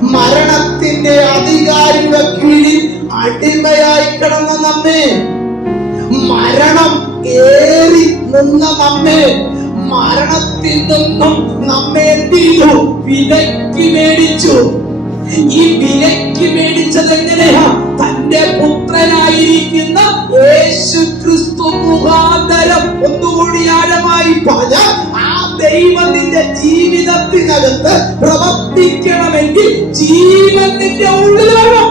മരണത്തിന്റെ അധികാരിയുടെ കീഴിൽ അടിമയായി കിടന്ന നമ്മെ. മരണം ഏറി നിന്ന നമ്മെ. മരണത്തിൽ നിന്നും നമ്മെ എന്ത് ചെയ്തു? വിലക്ക് മേടിച്ചു. ഈ വിലക്ക് മേടിച്ചത് എങ്ങനെയാ? തന്റെ പുത്രനായിരിക്കുന്ന യേശു ക്രിസ്തു മുഖാന്തരം ഒന്നുകൂടി ആഴമായി പറഞ്ഞ ആ ദൈവത്തിന്റെ ജീവിതത്തിനകത്ത് പ്രവർത്തിക്കണമെങ്കിൽ ജീവൻ നിന്റെ ഉള്ളിൽ വേണം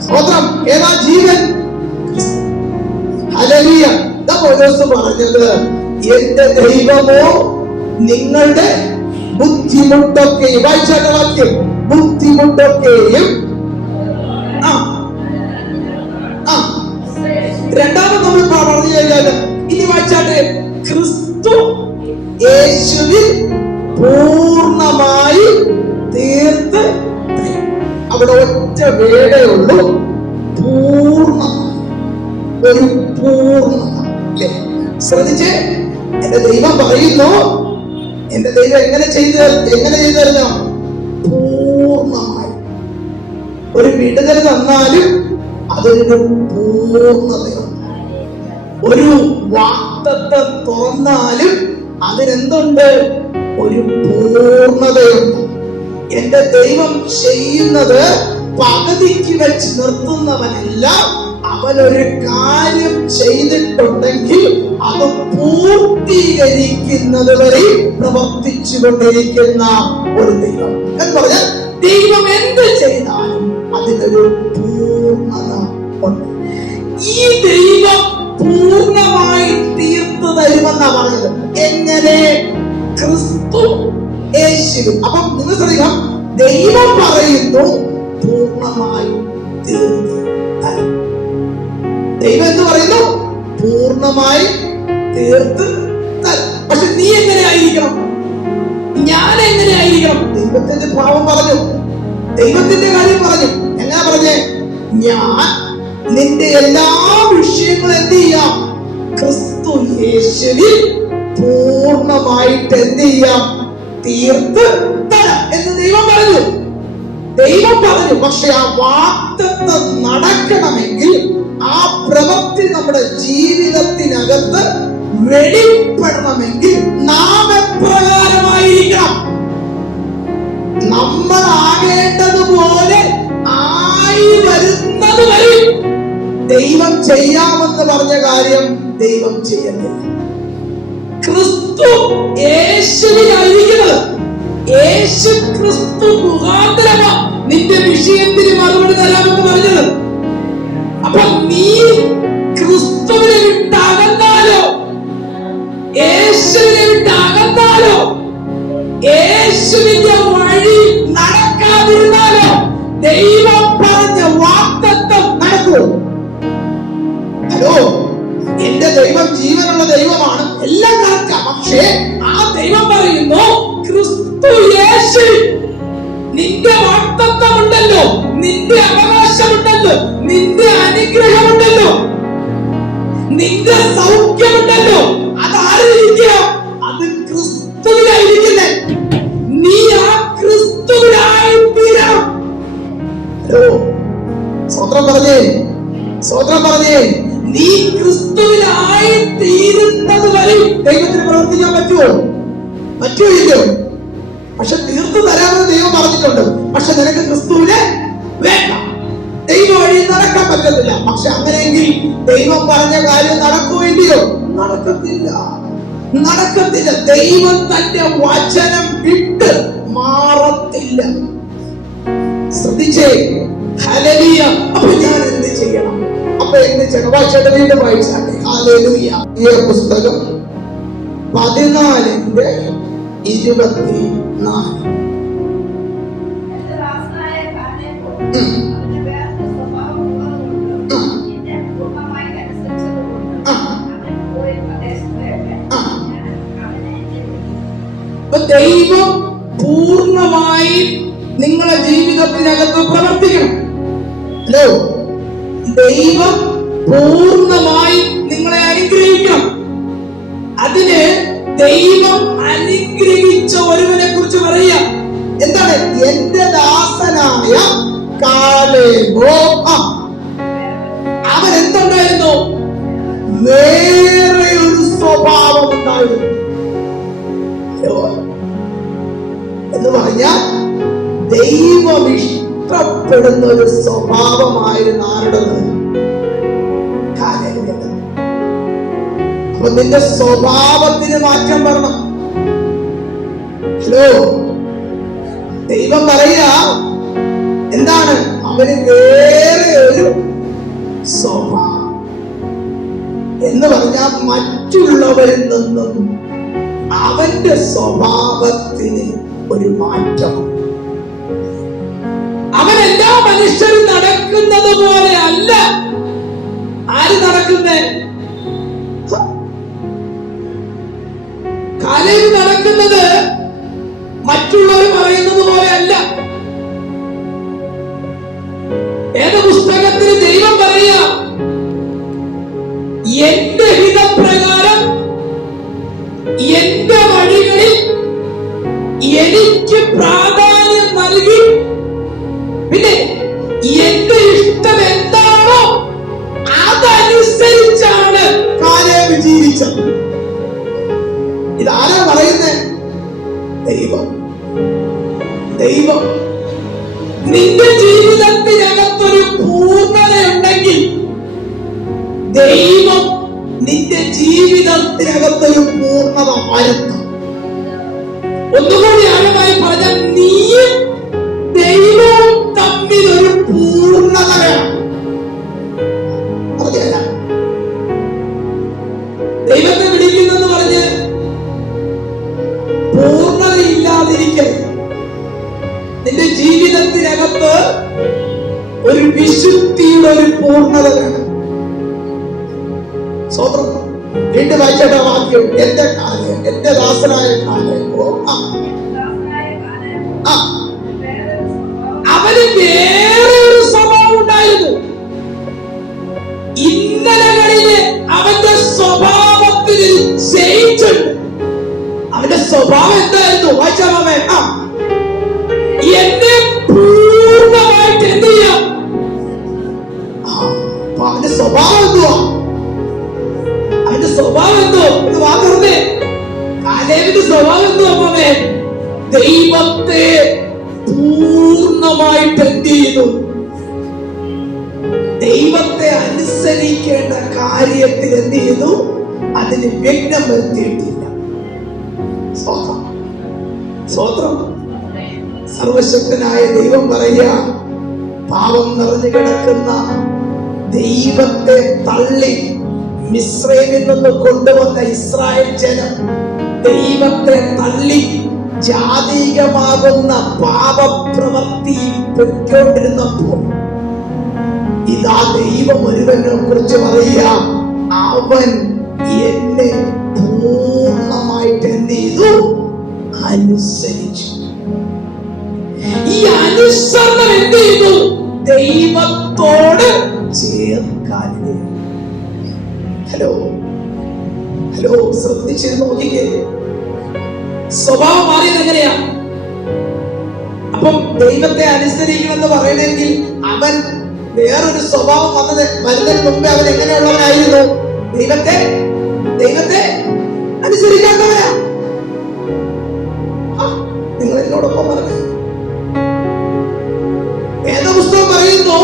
സ്തോത്രം. ഏതാ ജീവൻ? അലലിയ പൗലോസ് പറഞ്ഞത് എന്റെ ദൈവമോ നിങ്ങളുടെ ബുദ്ധിമുട്ടൊക്കെയും വായിച്ചാട്ട ബുദ്ധിമുട്ടൊക്കെയും തീർത്ത്. അവിടെ ഒറ്റ വേടയുള്ളൂ പൂർണമായി. ഒരു പൂർണ ശ്രദ്ധിച്ചേ? എന്റെ ദൈവം പറയുന്നു എന്റെ ദൈവം എങ്ങനെ ചെയ്ത് എങ്ങനെ ചെയ്തു തരുന്നു പൂർണമായി. ഒരു വിടുതൽ തന്നാലും അതൊരു പൂർണതയാണ്. ഒരു വാക്തത്വം തുറന്നാലും അതിനെന്തുണ്ട്? ഒരു പൂർണതയുണ്ട്. എന്റെ ദൈവം ചെയ്യുന്നത് പകുതിക്ക് വെച്ച് നിർത്തുന്നവനല്ല അവനൊരു കാര്യം ചെയ്തിട്ടുണ്ടെങ്കിൽ അത് പൂർത്തീകരിക്കുന്നത് വരെ പ്രവർത്തിച്ചു കൊണ്ടിരിക്കുന്ന ഒരു ദൈവം. എന്ന് പറഞ്ഞാൽ ദൈവം എന്ത് ചെയ്താലും അതിനൊരു പൂർണത ഉണ്ട്. ഈ ദൈവം പൂർണമായി തീർത്തു തരുമെന്നാണ് പറഞ്ഞത്. എങ്ങനെ? ക്രിസ്തു യേശുവിൽ അപ്പം നിങ്ങൾ ശ്രദ്ധിക്കാം ദൈവം പറയുന്നു പൂർണമായും തീർന്നു. ദൈവം എന്ന് പറയുന്നു? പൂർണമായി തീർത്ത് പക്ഷെ നീ എങ്ങനെ ആയിരിക്കണം? ഞാൻ എങ്ങനെ ആയിരിക്കണം? ദൈവത്തിന്റെ ഭാവം പറഞ്ഞു. ദൈവത്തിന്റെ കാര്യം പറഞ്ഞു. എങ്ങനെ പറഞ്ഞേ? ഞാൻ നിന്റെ എല്ലാ വിഷയങ്ങളും എന്ത് ചെയ്യാം? ക്രിസ്തു യേശുവിൽ പൂർണമായിട്ട് എന്ത് ചെയ്യാം? തീർത്ത് തരാം എന്ന് ദൈവം പറഞ്ഞു. ദൈവം പറഞ്ഞു പക്ഷെ ആ വാക്തത്വം നടക്കണമെങ്കിൽ ആ പ്രവൃത്തി നമ്മുടെ ജീവിതത്തിനകത്ത് വെളിപ്പെടണമെങ്കിൽ നാം എപ്രകാരമായിരിക്കണം. നമ്മൾ ആകേണ്ടതുപോലെ ആയി വരുന്നത് വരെ ദൈവം ചെയ്യാമെന്ന് പറഞ്ഞ കാര്യം ദൈവം ചെയ്യുന്നില്ല ക്രിസ്തു യേശുവിനായിരിക്കുന്നത് യേശു ക്രിസ്തു മുഖാന്തരമാ നിന്റെ വിഷയത്തിന് മറുപടി തരാമെന്ന് പറഞ്ഞത്. അപ്പൊ നീ ക്രിസ്തുവിനെ വിട്ട് പറഞ്ഞിട്ടുണ്ട് പക്ഷെ നിനക്ക് ക്രിസ്തുവിനെ വേണ്ട. ദൈവം വഴി നടക്കാൻ പറ്റത്തില്ല. പക്ഷെ അങ്ങനെയെങ്കിൽ ദൈവം പറഞ്ഞ കാര്യം നടക്കുമില്ലയോ നടക്കത്തില്ല. നടക്കത്തില്ല. ദൈവം തന്റെ വചനം വിട്ട് മാറത്തില്ല. ശ്രദ്ധിച്ചേ? ഹലലിയ അപ്പൊ ഞാൻ എന്ത് ചെയ്യണം? അപ്പൊ എന്ത് ചെയ്യണം? വായിച്ചാട്ടെ വീണ്ടും വായിച്ചാട്ടെ ഈ പുസ്തകം പതിനാലിന്റെ ഇരുപത്തി നാല് ദൈവം പൂർണമായി നിങ്ങളെ ജീവിതത്തിനകത്ത് പ്രവർത്തിക്കണം. ഹലോ ദൈവം പൂർണമായി നിങ്ങളെ അനുഗ്രഹിക്കണം. അതിന് ദൈവം അനുഗ്രഹിച്ച ഒരുവനെ കുറിച്ച് പറയുക. എന്താണ്? എന്റെ ദാസനായ കാലേബോ ആ അവൻ എന്തുണ്ടായിരുന്നു? വേറെ ഒരു സ്വഭാവം ഉണ്ടായിരുന്നു. എന്ന് പറഞ്ഞാൽ ദൈവം ഇഷ്ടപ്പെടുന്ന ഒരു സ്വഭാവമായിരുന്നു ആരുടേത് അപ്പൊ നിന്റെ സ്വഭാവത്തിന് മാറ്റം വരണം. ഹലോ. ദൈവം പറയുക എന്താണ്? അവന് വേറെ ഒരു സ്വഭാവം എന്ന് പറഞ്ഞാൽ മറ്റുള്ളവരിൽ നിന്നും അവന്റെ സ്വഭാവത്തിന് ഒരു മാറ്റം. അവൻ എല്ലാ മനുഷ്യരും നടക്കുന്നത് പോലെ അല്ല. ആര് നടക്കുന്നേ? കലയിൽ നടക്കുന്നത് മറ്റുള്ളവർ പറയുന്നത് പോലെ അല്ല. ദൈവം. ദൈവം നിന്റെ ജീവിതത്തിനകത്തൊരു പൂർണത പൂർണതയുണ്ടെങ്കിൽ ദൈവം നിന്റെ ജീവിതത്തിനകത്തൊരു പൂർണത വരുത്തും എന്റെ ദാസനായ കാലേബ് അവന് വേറെ ഒരു സ്വഭാവം ഉണ്ടായിരുന്നു. ഇന്നലകളിൽ അവന്റെ സ്വഭാവത്തിൽ ജയിച്ചുണ്ട് അവന്റെ സ്വഭാവം എന്തായിരുന്നു? വായിച്ചാമേ ആ. എന്നെ പൂർണമായിട്ട് എന്ത് ചെയ്യാം? അവന്റെ സ്വഭാവം എന്തുവാ? അവന്റെ സ്വഭാവം എന്തോ? എന്ന് വാക്കുറന്നേ കാലേവിന്റെ സ്വഭാവം എന്തോ ദൈവത്തെ പൂർണമായിട്ട് എന്ത് ചെയ്യുന്നു. ദൈവത്തെ അനുസരിക്കേണ്ട കാര്യത്തിൽ എന്ത് ചെയ്തു അതിന് വിഘ്നം വരുത്തിയിട്ടില്ല. സർവശക്തനായ ദൈവം പറയുക പാപം നിറഞ്ഞു കിടക്കുന്ന ദൈവത്തെ തള്ളി മിശ്രയിൽ നിന്ന് കൊണ്ടുവന്ന ഇസ്രായേൽ ജനം ദൈവത്തെ തള്ളി ജാതീയമാകുന്ന പാപപ്രവൃത്തി പൊയ്ക്കൊണ്ടിരുന്നപ്പോൾ ഇതാ ദൈവം ഒരുവനെ കുറിച്ച് പറയുക അവൻ എന്നെ പൂർണമായിട്ട് എന്ത് ചെയ്തു? അനുസരിച്ചു. ഈ അനുസരണം എന്ത് ചെയ്തു? ദൈവത്തോട് ചേർക്കാൻ ഹലോ? ഹലോ ശ്രദ്ധിച്ചിരുന്നു നോക്കിക്കേ. സ്വഭാവം മാറിയത് എങ്ങനെയാ? അപ്പം ദൈവത്തെ അനുസരിക്കണമെന്ന് പറയണമെങ്കിൽ അവൻ വേറൊരു സ്വഭാവം വന്നത് വരുന്നതിന് മുമ്പേ അവൻ എങ്ങനെയുള്ളവനായിരുന്നു? ദൈവത്തെ ദൈവത്തെ അനുസരിക്കാത്തവനാ. ആ, നിങ്ങൾ എന്നോടൊപ്പം പറഞ്ഞു വേദപുസ്തകം പറയുന്നു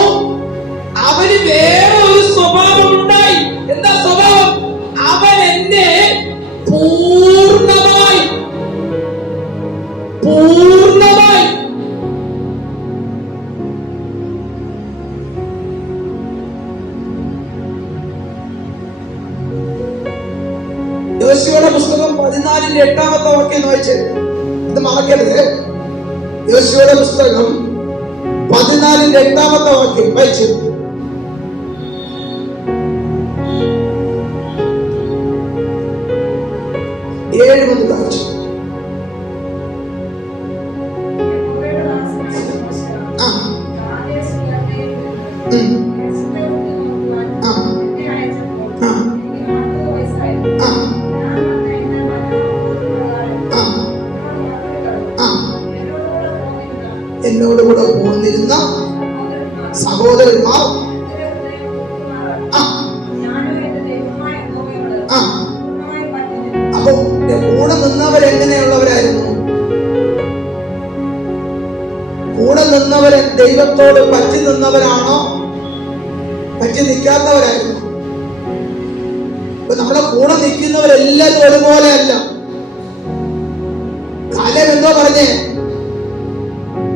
അവന് വേറെ ഒരു സ്വഭാവം വാക്യം വായിച്ചു ഏഴ് മുതൽ ഇപ്പൊ നമ്മുടെ കൂടെ നിൽക്കുന്നവരെല്ലാരും ഒരുപോലെയല്ല. കാലം എന്തോ പറഞ്ഞേ?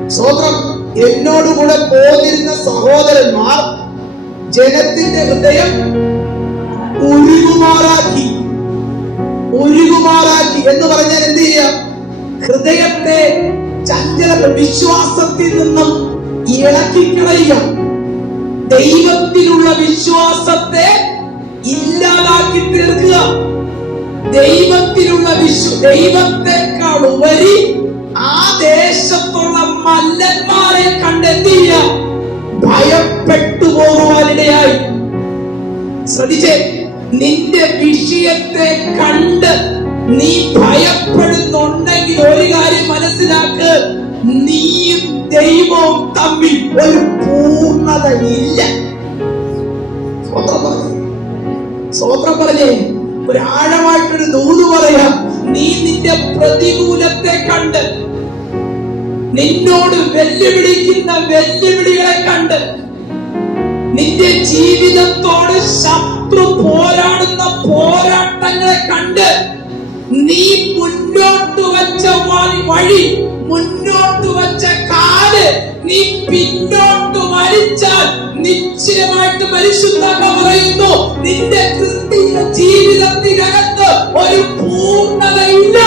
സ്വോത്രം എന്നോടുകൂടെ പോന്നിരുന്ന സഹോദരന്മാർ ജനത്തിന്റെ ഹൃദയം ഉരുകുമാറാക്കി. ഉരുകുമാറാക്കി. എന്ന് പറഞ്ഞാൽ എന്ത് ചെയ്യാം? ഹൃദയത്തെ ചഞ്ചലത വിശ്വാസത്തിൽ നിന്നും ഇളക്കിക്കളയുക. ദൈവത്തിലുള്ള വിശ്വാസത്തെ ഇല്ലാതാക്കി തീർക്കുക ദൈവത്തിലുള്ള വിശ്വ ദൈവത്തെക്കാൾ ഉപരി ആ ദേശത്തുള്ള മല്ലന്മാരെ കണ്ടെത്തിയ ഭയപ്പെട്ടു പോകുവാനിടയായി. ശ്രദ്ധിച്ചേ നിന്റെ വിഷയത്തെ കണ്ട് നീ ഭയപ്പെടുന്നുണ്ടെങ്കിൽ ഒരു കാര്യം മനസ്സിലാക്ക്. നീയും ദൈവവും തമ്മിൽ ഒരു പൂർണതയില്ല. സ്വത്രം പറഞ്ഞേ ഒരു ആഴമായിട്ടൊരു ദൂത് പറയാം. നീ നിന്റെ പ്രതികൂലത്തെ കണ്ട് നിന്നോട് വെല്ലുവിളിക്കുന്ന വെല്ലുവിളികളെ കണ്ട് നിന്റെ ജീവിതത്തോട് ശത്രു പോരാടുന്ന പോരാട്ടങ്ങളെ കണ്ട് നീ മുന്നോട്ട് വച്ച വഴി- മുന്നോട്ട് വെച്ച കാൽ നീ പിന്നോട്ട് വലിച്ചാൽ നിശ്ചയമായിട്ട് പരിശുദ്ധ പറയുന്നു നിന്റെ ക്രിസ്തീയ ജീവിതത്തിനകത്ത് ഒരു പൂർണതയില്ല.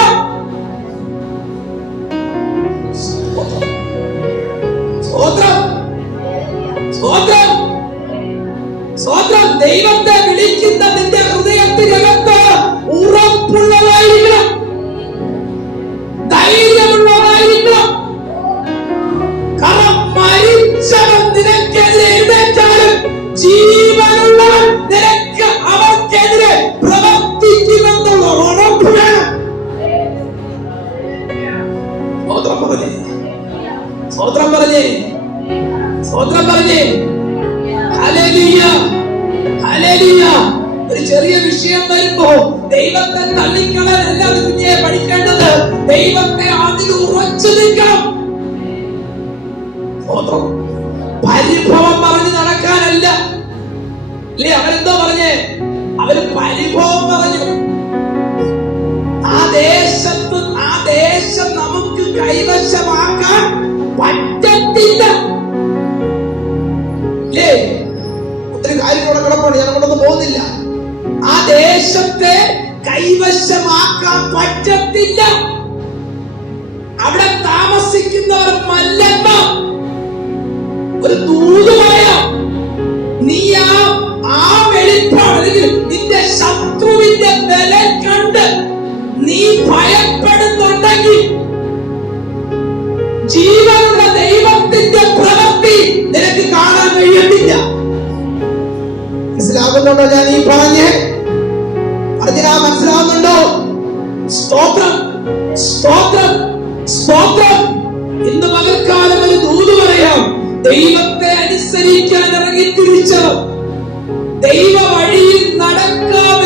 പരിഭവം പറഞ്ഞ് നടക്കാനല്ല. അല്ലേ അവരെന്തോ പറഞ്ഞേ? അവർ പരിഭവം പറഞ്ഞു. ആ ദേശത്ത് ആ ദേശം നമുക്ക് കൈവശമാക്കാൻ പറ്റത്തില്ല. അല്ലേ? ഒത്തിരി കാര്യങ്ങളോടെ കിടപ്പാണ് ഞാൻ അങ്ങോട്ടൊന്നും പോകുന്നില്ല. ആ ദേശത്തെ കൈവശമാക്കാൻ പറ്റത്തില്ല. അവിടെ താമസിക്കുന്നവർ മല്ലന്മാർ. ഒരു ദൂതമായ. നീ ആ ആ അല്ലെങ്കിൽ നിന്റെ ശത്രുവിന്റെ നില കണ്ട് നീ ഭയപ്പെടുന്നുണ്ടെങ്കിൽ ജീവനുള്ള ദൈവത്തിന്റെ പ്രവൃത്തി നിനക്ക് കാണാൻ കഴിയത്തില്ല. മനസ്സിലാകുന്നുണ്ടോ ഞാൻ ഈ പറഞ്ഞേ? അർജുന മനസ്സിലാവുന്നുണ്ടോ സ്തോത്രം സ്തോത്രം സ്തോത്രം ഇന്ന് പറയാം ദൈവത്തെ അനുസരിക്കാൻ ഇറങ്ങി തിരിച്ചവർ ദൈവ വഴിയിൽ നടക്കാമെന്ന്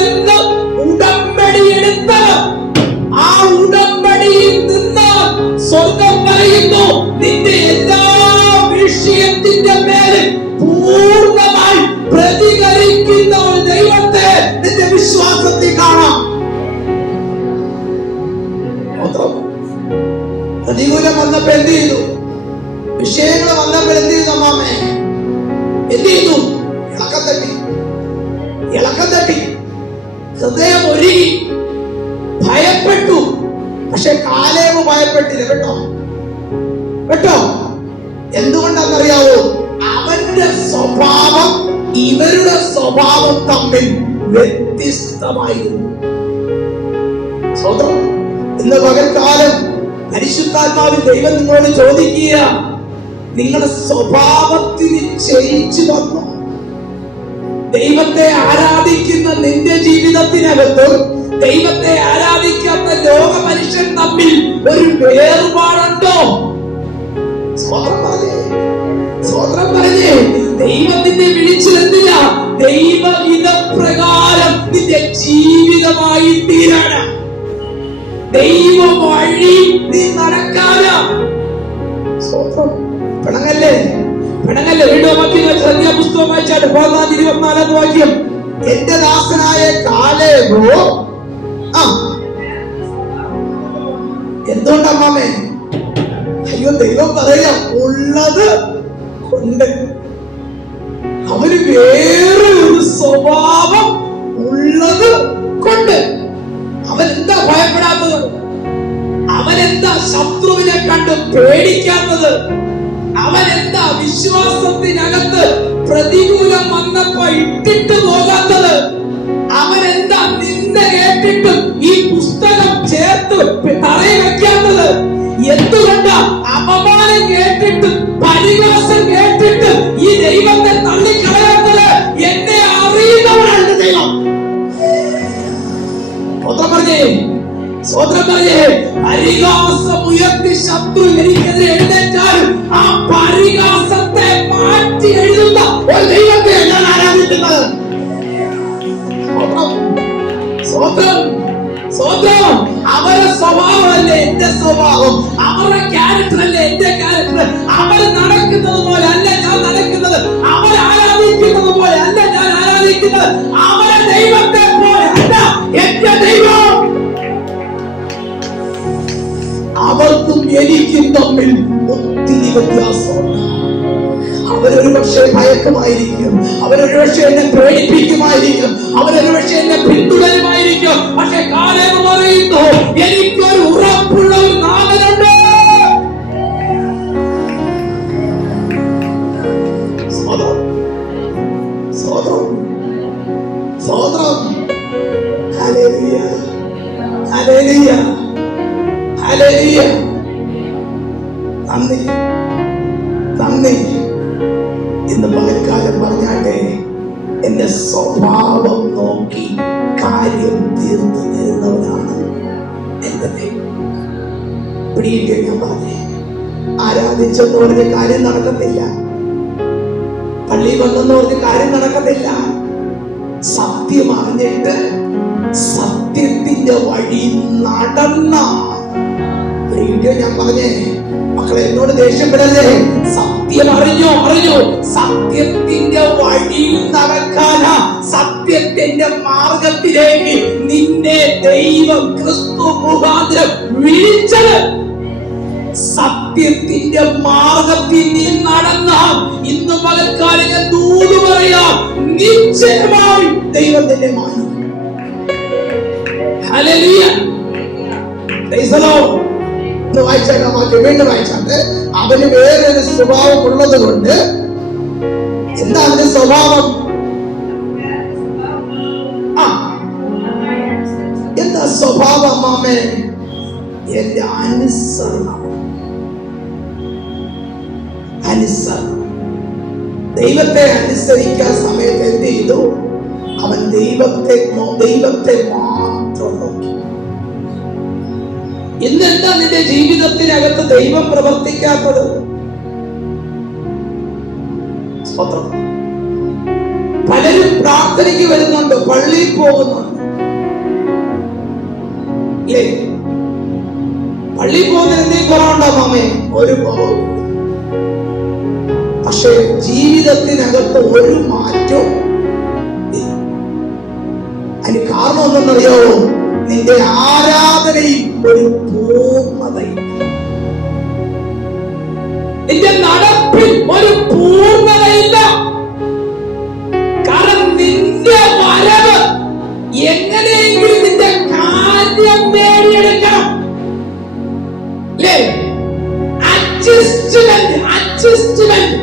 എന്ത് ചെയ്തു ഇളക്കം തട്ടി. ഇളക്കം തട്ടി. ഹൃദയം ഒരുങ്ങി. ഭയപ്പെട്ടു. പക്ഷെ കാലേവ് ഭയപ്പെട്ടില്ല. കേട്ടോ? കേട്ടോ? എന്തുകൊണ്ടാണെന്നറിയാവോ? അവന്റെ സ്വഭാവം ഇവരുടെ സ്വഭാവം തമ്മിൽ വ്യത്യസ്തമായിരുന്നു. ഇന്ന് പകൽക്കാലം പരിശുദ്ധാത്മാവിൽ ദൈവം നിങ്ങളോട് ചോദിക്കുക നിങ്ങളുടെ സ്വഭാവത്തിന് ജയിച്ചു വന്നു. ദൈവത്തെ ആരാധിക്കുന്ന നിന്റെ ജീവിതത്തിനകത്ത് ദൈവത്തെ ആരാധിക്കാത്ത ലോക മനുഷ്യൻ തമ്മിൽ ഒരു വേർപാടുണ്ടോ? സ്വതന്ത്രം പറഞ്ഞേ. ദൈവത്തിന്റെ വിളിച്ചതെന്തില്ല ദൈവഹിതപ്രകാരം നിന്റെ ജീവിതമായി തീരാണ് ദൈവ വഴി നീ നടക്കാനാ. പിണങ്ങല്ലേ പിണങ്ങല്ലേ വീണ്ടും വാക്യങ്ങൾ സംഖ്യാപുസ്തകം വായിച്ചാൽ പതിനാല് ഇരുപത്തിനാലാം വാക്യം. എന്റെ ദാസനായ കാലേബോ? ആ. എന്തുകൊണ്ടമ്മാമേ അയ്യോ ദൈവം പറയാ ഉള്ളത് കൊണ്ട്. അവന് വേറെ ഒരു സ്വഭാവം ഉള്ളത് കൊണ്ട്. അവൻ എന്താ ഭയപ്പെടാത്തത്? അവൻ ശത്രുവിനെ കണ്ട് പേടിക്കാത്തത്? അവൻ എന്താ വിശ്വാസത്തിനകത്ത് പ്രതികൂലം വന്നപ്പോ ഇട്ടിട്ട് പോകാത്തത്? അവൻ എന്താ നിന്ദ കേട്ടിട്ടും ഈ പുസ്തകം ചേർത്ത് തറയിൽ വെക്കാത്തത്? എന്തുകൊണ്ടാ അപമാനം കേട്ടിട്ടും പരിഹാസം കേട്ടിട്ട് ഈ ദൈവത്തെ തള്ളിക്കളയാത്തത്? എന്നെ അറിയുന്നവനാണ് എന്റെ ദൈവം പറഞ്ഞേ. പറഞ്ഞേ. പരിഹാസം ഉയർത്തി ശത്രു എനിക്കെതിരെ എഴുന്നേറ്റാലും ആ പരിഹാസത്തെ മാറ്റി എഴുതുന്ന ഒരു ദൈവത്തെ ഞാൻ ആരാധിക്കുന്നത്. സ്വന്തം സ്വതന്ത്രം അവരുടെ സ്വഭാവമല്ലേ എന്റെ സ്വഭാവം? അവരുടെ ക്യാരക്ടർ അല്ലേ എന്റെ ക്യാരക്ടർ അവർ നടക്കുന്നത് പോലെ അല്ല ഞാൻ നടക്കുന്നത്. അവർ ആരാധിക്കുന്നത് പോലെ അല്ല ഞാൻ ആരാധിക്കുന്നത്. അവരെ ദൈവത്തെ പോലെ അല്ല എന്റെ ദൈവം. അവർക്കും എനിക്കും തമ്മിൽ ഒത്തിരി വ്യത്യാസമുണ്ട്. അവരൊരു പക്ഷേ ഭയക്കുമായിരിക്കും അവരൊരു പക്ഷേ എന്നെ പ്രേരിപ്പിക്കുമായിരിക്കും അവരൊരു പക്ഷേ എന്നെ പിന്തുടരുമായിരിക്കും. പക്ഷെ കാലം പറയുന്നു എനിക്കൊരു ഉറപ്പുള്ള ഒരു നാമനുണ്ട് നന്ദി. നന്ദി. ഇന്ന് പകൽക്കാലം പറഞ്ഞാട്ടെ എന്റെ സ്വഭാവം നോക്കി കാര്യം തീർന്നു തരുന്നവനാണ് എന്റെ ഞാൻ പറഞ്ഞേ ആരാധിച്ചെന്ന് പറഞ്ഞ കാര്യം നടക്കത്തില്ല. പള്ളി വന്നെന്ന് പറഞ്ഞ കാര്യം നടക്കത്തില്ല. സത്യം അറിഞ്ഞിട്ട് സത്യത്തിന്റെ വഴി നടന്ന വീഡിയോ ഞാൻ പറഞ്ഞേ. മക്കളെ എന്നോട് ദേഷ്യപ്പെടല്ലേ? സത്യം അറിഞ്ഞോ? അറിഞ്ഞോ? സത്യത്തിന്റെ വഴിയിൽ നടക്കാനാ സത്യത്തിന്റെ മാർഗത്തിലേക്ക് നിന്നെ ദൈവം ക്രിസ്തു മുഖാന്തരം വിളിച്ചത്. സത്യത്തിന്റെ മാർഗത്തിൽ നീ നടന്ന ഇന്ന് പകൽക്കാലം ഞാൻ ദൂത് പറയാം നിശ്ചയമായി ദൈവത്തിന്റെ മാനം. Hallelujah Praise. ഒന്ന് വായിച്ചേക്കാം വാക്യം വീണ്ടും വായിച്ചാട്ടെ അവന് വേറൊരു സ്വഭാവം ഉള്ളത് കൊണ്ട് എന്താ അവന്റെ സ്വഭാവം? ആ എന്താ സ്വഭാവം മാമേ? എന്റെ അനുസരണം. അനുസരണം. ദൈവത്തെ അനുസരിക്കാൻ സമയത്ത് എന്ത് ചെയ്തു? അവൻ ദൈവത്തെ നോ- ദൈവത്തെ മാത്രം നോക്കി. ഇന്നെന്താ നിന്റെ ജീവിതത്തിനകത്ത് ദൈവം പ്രവർത്തിക്കാത്തത്? പലരും പ്രാർത്ഥനയ്ക്ക് വരുന്നുണ്ട് പള്ളിയിൽ പോകുന്നുണ്ട്. ഇല്ലേ? പള്ളിയിൽ പോകുന്നതിന് എന്തെങ്കിലും കുറവുണ്ടോ മാമേ? ഒരു കുറവും. പക്ഷെ ജീവിതത്തിനകത്ത് ഒരു മാറ്റവും. അതിന് കാരണം എന്തെന്നറിയാവോ നിന്റെ ആരാധനയിൽ ഒരു പൂർണതയില്ല. നിന്റെ നടപ്പിൽ ഒരു പൂർണതയില്ല. കാരണം നിന്റെ വരവ് എങ്ങനെയെങ്കിലും നിന്റെ കാര്യം നേടിയെടുക്കണം. അഡ്ജസ്റ്റ്മെന്റ് അഡ്ജസ്റ്റ്മെന്റ്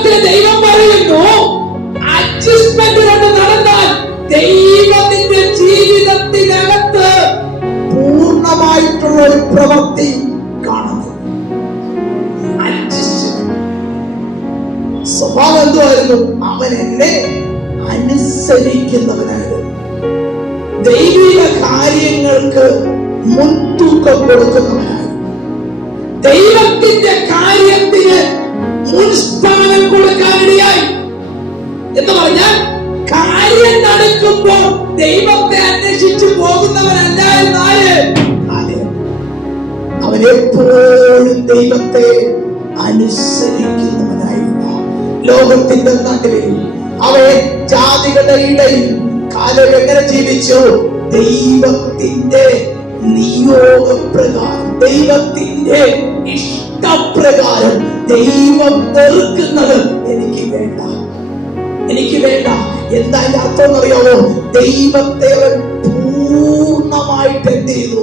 വചനത്തിൽ ദൈവം പറയുന്നു അഡ്ജസ്റ്റ്മെന്റ് കൊണ്ട് നടന്നാൽ ദൈവം നിന്റെ ജീവിതത്തിനകത്ത് പൂർണമായിട്ടുള്ള ഒരു പ്രവൃത്തി കാണുന്നു. സ്വഭാവം എന്തുമായിരുന്നു അവൻ എന്നെ അനുസരിക്കുന്നവനായിരുന്നു. ദൈവിക കാര്യങ്ങൾക്ക് മുൻതൂക്കം കൊടുക്കുന്നവനായിരുന്നു. ദൈവത്തിന്റെ കാര്യത്തിന് മുൻസ്ഥാനം കൊടുക്കാനിടയായി. എന്ന് പറഞ്ഞാൽ കാര്യം നടക്കുമ്പോ ദൈവത്തെ അന്വേഷിച്ചു പോകുന്നവനല്ല എന്നാൽ അവൻ എപ്പോഴും ദൈവത്തെ അനുസരിക്കുന്നവനായിരുന്നു ലോകത്തിന്റെ നടുവിൽ അവൻ ജാതികളുടെ ഇടയിൽ കാലം എങ്ങനെ ജീവിച്ചു? ദൈവത്തിന്റെ നിയോഗപ്രകാരം. ദൈവത്തിന്റെ ഇഷ്ടപ്രകാരം ദൈവം വെറുക്കുന്നത് എനിക്ക് വേണ്ട. എനിക്ക് വേണ്ട. എന്താ എന്റെ അർത്ഥം എന്നറിയാമോ ദൈവത്തെ പൂർണമായിട്ട് എന്ത് ചെയ്തു?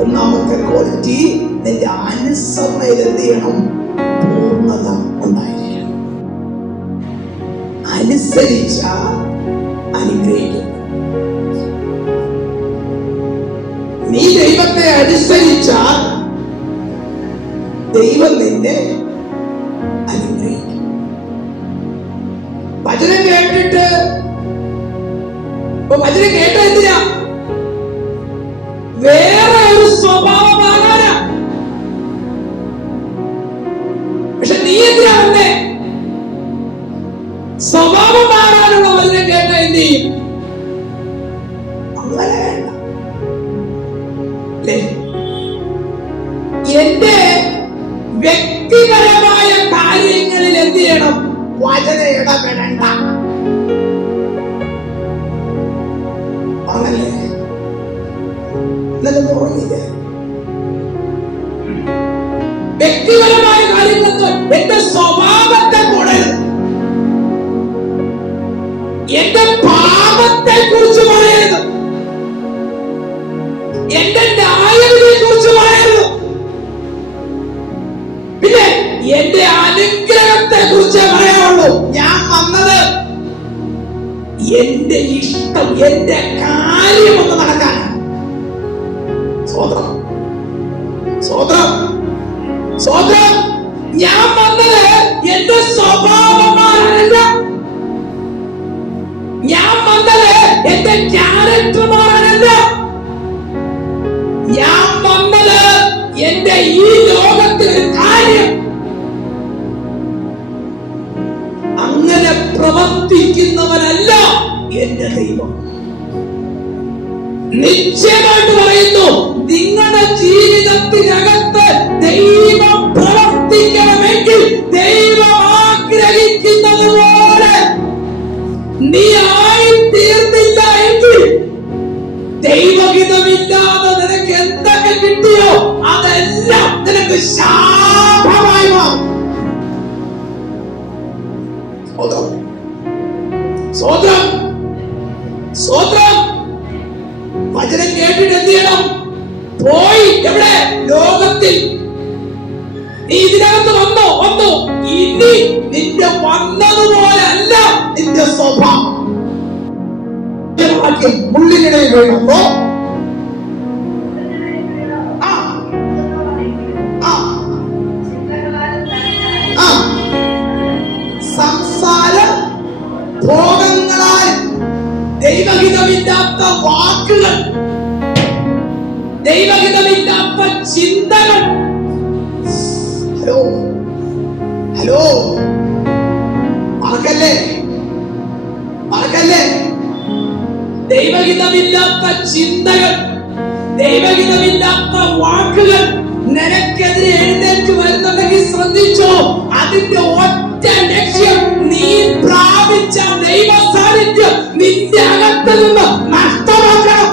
ഒന്നാമത്തെ ക്വാളിറ്റി നിന്റെ അനുസരണയിൽ എന്ത് ചെയ്യണം? പൂർണത ഉണ്ടായിരിക്കണം. അനുസരിച്ച അനുഗ്രഹിക്കും നീ ദൈവത്തെ അനുസരിച്ചാൽ ദൈവം നിന്നെ അനുഗ്രഹിക്കും. വചനം കേട്ടിട്ട് വചനം കേട്ട എന്തിനാ? വേറെ ഒരു സ്വഭാവമാകാനാ പക്ഷെ നീ എന്തിനാ വന്നേ? സ്വഭാവം മാറാനുള്ള വചനം കേട്ട എന്ത് ചെയ്യും? എന്റെ വ്യക്തിപരമായ കാര്യങ്ങളിൽ എന്ത് ചെയ്യണം വചന ഇടപെടണ്ട. വ്യക്തിപരമായ കാര്യങ്ങൾക്ക് എന്റെ സ്വഭാവത്തെ കൂടരുത് എന്റെ പാപത്തെ കുറിച്ച് പറയരുത്. എന്റെ ഇഷ്ടം എന്റെ കാര്യം ദൈവഹിതമില്ലാത്ത ചിന്തകൾ ദൈവഹിതമില്ലാത്ത വാക്കുകൾ നിനക്കെതിരെ എഴുന്നേറ്റ് വരുന്നുണ്ടെങ്കിൽ ശ്രദ്ധിച്ചോ. അതിന്റെ ഒറ്റ ലക്ഷ്യം നീ പ്രാപിച്ച ദൈവ സാന്നിധ്യം നിന്റെ അകത്ത് നിന്ന് നഷ്ടമാക്കണം.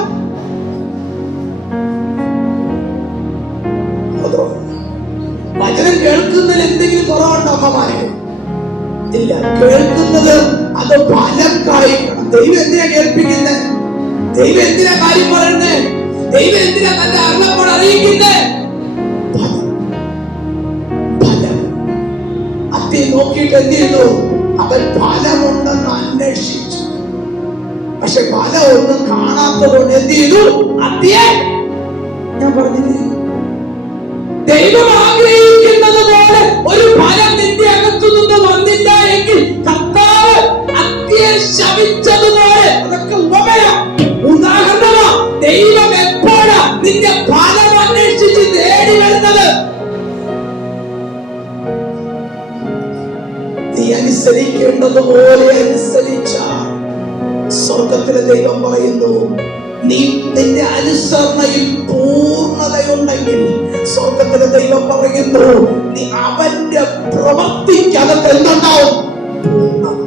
വചനം കേൾക്കുന്നതിൽ എന്തെങ്കിലും കുറവുണ്ടോ അമ്മമാരെ? ഇല്ല കേൾക്കുന്നത് അത് ഫലം ദൈവം എന്തിനാ കേൾപ്പിക്കുന്നത് ദൈവം എന്തിനാ കാര്യം പറയുന്നത് ദൈവം എന്തിനാ തന്റെ അരുളപ്പോൾ അറിയിക്കുന്നത് അത്തി നോക്കിയിട്ട് എന്ത് ചെയ്തു അവൻ ഫലമുണ്ടെന്ന് അന്വേഷിച്ചു. പക്ഷെ ഫലം ഒന്നും കാണാത്തതുകൊണ്ട് എന്ത് ചെയ്തു അത്തിയെ ഞാൻ പറഞ്ഞില്ലേ? ദൈവം ആഗ്രഹിക്കുന്നത് പോലെ ഒരു ഫലം നിന്റെ അകത്തു നിന്ന് വന്നില്ല എങ്കിൽ കർത്താവ് അത്തിയെ ശപിച്ചതുപോലെ അനുസരിക്കേണ്ടതുപോലെ അനുസരിച്ച സ്വർഗത്തിലെ ദൈവം പറയുന്നു നീ നിന്റെ അനുസരണയിൽ പൂർണതയുണ്ടെങ്കിൽ സ്വർഗത്തിലെ ദൈവം പറയുന്നു നീ അവന്റെ പ്രവർത്തിക്കകത്ത് എന്തുണ്ടാവും? പൂർണത.